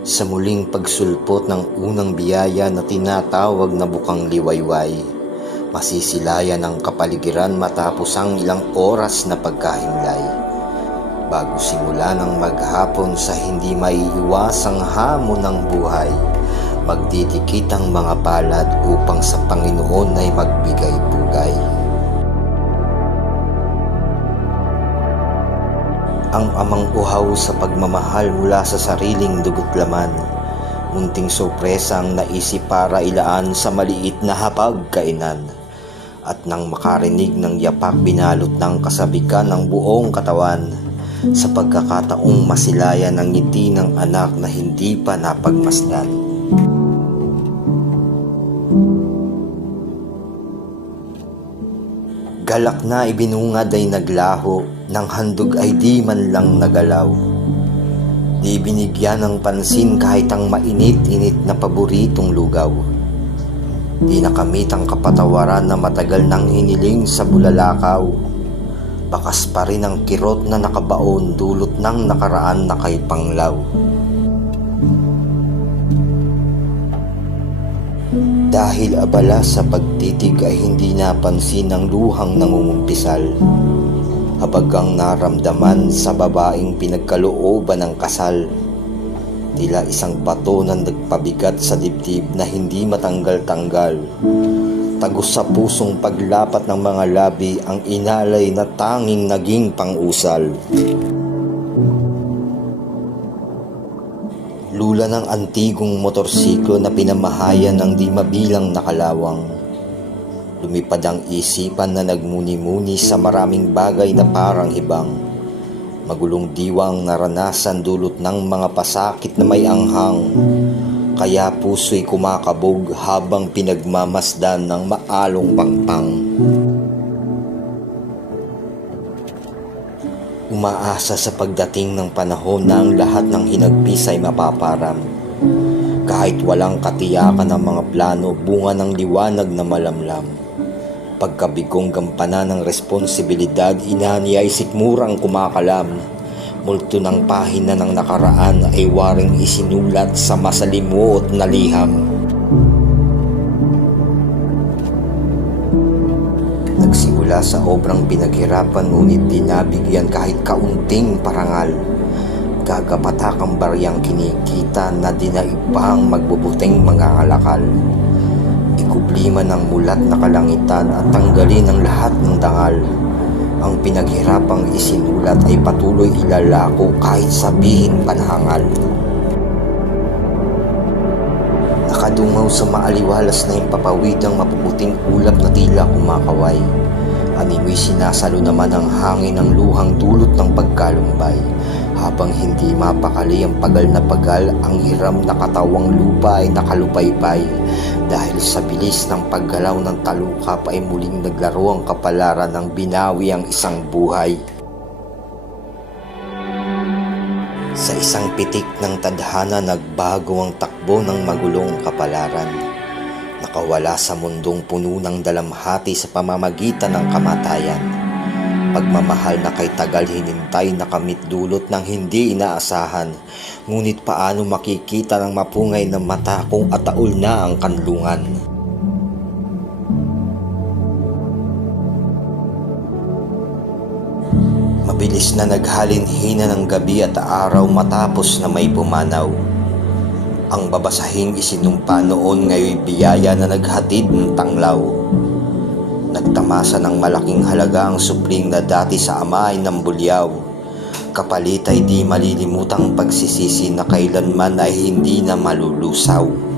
Sa muling pagsulpot ng unang biyaya na tinatawag na bukang liwayway, masisilayan ang kapaligiran matapos ang ilang oras na pagkahimlay. Bago simula ng maghapon sa hindi maiiwasang hamon ng buhay, magdidikit ang mga palad upang sa Panginoon ay magbigay ang amang uhaw sa pagmamahal mula sa sariling dugot laman. Munting sorpresa ang naisip para ilaan sa maliit na hapag kainan. At nang makarinig ng yapak binalot ng kasabikan ng buong katawan, sa pagkakataong masilayan ng ngiti ng anak na hindi pa napagmasdan. Galak na ibinungad ay naglaho, ng handog ay di man lang nagalaw. Di binigyan ng pansin kahit ang mainit-init na paboritong lugaw. Di nakamit ang kapatawaran na matagal nang hiniling sa bulalakaw. Bakas pa rin ang kirot na nakabaon dulot ng nakaraan na kay Panglaw. Dahil abala sa pagtitig ay hindi napansin ang luhang nangungumpisal. Habag ang naramdaman sa babaeng pinagkalooban ng kasal. Tila isang bato na nagpabigat sa dibdib na hindi matanggal-tanggal. Tagos sa pusong paglapat ng mga labi ang inalay na tanging naging pangusal. Lula ng antigong motorsiklo na pinamahayan ng di mabilang nakalawang. Lumipad ang isipan na nagmuni-muni sa maraming bagay na parang ibang. Magulong diwang naranasan dulot ng mga pasakit na may anghang. Kaya puso'y kumakabog habang pinagmamasdan ng maalong pangpang. Umaasa sa pagdating ng panahon na ang lahat ng hinagpis ay mapaparam. Kahit walang katiyakan ng mga plano, bunga ng liwanag na malamlam. Pagkabigong gampanan ng responsibilidad, inani ay sikmurang kumakalam. Multo ng pahina ng nakaraan ay waring isinulat sa masalimuot na liham. Nagsimula sa obrang pinaghirapan ngunit di nabigyan kahit kaunting parangal. Gagapatak ang baryang kinikita na dinaibang magbubuting mga alakal. Ikubliman ng mulat na kalangitan at tanggalin ang lahat ng dangal. Ang pinaghirapang isinulat ay patuloy ilalako kahit sabihin panhangal. Nakadungaw sa maaliwalas na impapawid ang mapuputing ulap na tila kumakaway. Animoy sinasalo naman ang hangin ng luhang dulot ng pagkalumbay. Habang hindi mapakali ang pagal na pagal, ang hiram na katawang lupa ay nakalupaypay. Dahil sa bilis ng paggalaw ng talukap ay muling naglaro ang kapalaran ng binawi ang isang buhay. Sa isang pitik ng tadhana nagbago ang takbo ng magulong kapalaran. Nakawala sa mundong puno ng dalamhati sa pamamagitan ng kamatayan. Pagmamahal na kay tagal hinintay na kamit dulot ng hindi inaasahan. Ngunit paano makikita ng mapungay na mata kung ataol na ang kanlungan? Mabilis na naghalinhina ng gabi at araw matapos na may pumanaw. Ang babasahing isinumpa noon ngayoy biyaya na naghatid ng tanglaw. Nagtamasa ng malaking halaga ang supling na dati sa ama ay nambulyaw. Kapalit ay di malilimutang pagsisisi na kailanman ay hindi na malulusaw.